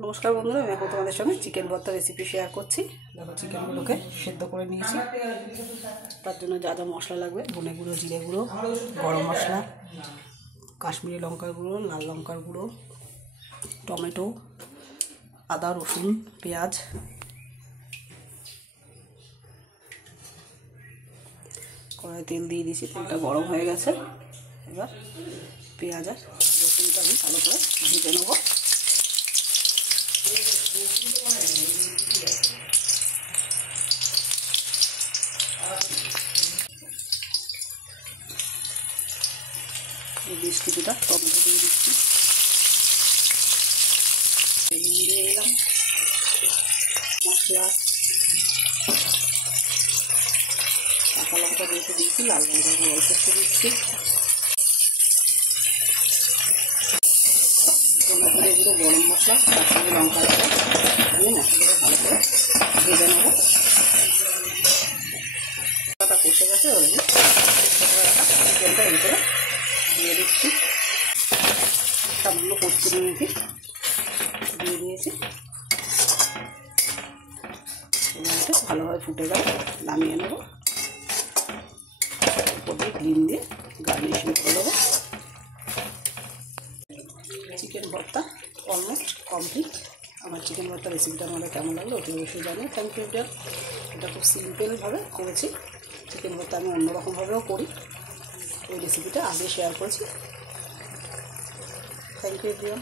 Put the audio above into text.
নমস্কার বন্ধুরা, আমি এখন তোমাদের সঙ্গে চিকেন ভর্তা রেসিপি শেয়ার করছি। দেখো, চিকেনগুলোকে সেদ্ধ করে নিয়েছি। তার জন্য যা যা মশলা লাগবে: ধনে গুঁড়ো, জিরে গুঁড়ো, গরম মশলা, কাশ্মীরি লঙ্কার গুঁড়ো, লাল লঙ্কার গুঁড়ো, টমেটো, আদা, রসুন, পেঁয়াজ। কড়াই তেল দিয়ে দিয়েছি, তেলটা গরম হয়ে গেছে। এবার পেঁয়াজ আর রসুনটা আমি ভালো করে ভেজে নেবো। বেশ কিছুটা টমেটো দিয়ে দিচ্ছি, দিয়ে দিলাম মশলা, কাঁচা লঙ্কা দিয়েছি, লাল লঙ্কা অল্প একটু দিচ্ছি, ধনে গুঁড়ো, গরম মশলা, কাশ্মীরি লঙ্কা দিয়ে মশলাটা ভালো করে ভেজে নেবো। মশলাটা কষে গেছে, চিকেনটা এই করে দিয়ে দিচ্ছি। সামান্য কচুরি মেথি দিয়ে দিয়েছি। এবারে ভালোভাবে ফুটে গেলে নামিয়ে নেবো। উপর দিয়ে ক্রিম দিয়ে গার্নিশিং করে দেবো। চিকেন ভর্তা অলমোস্ট কমপ্লিট। আমার চিকেন ভর্তা রেসিপিটা আমাদের কেমন লাগলো অতি অবশ্যই জানিয়ে। Thank you dear. এটা খুব সিম্পলভাবে করেছি। চিকেন ভর্তা আমি অন্যরকমভাবেও করি, ওই রেসিপিটা আগে শেয়ার করেছি। Thank you deer.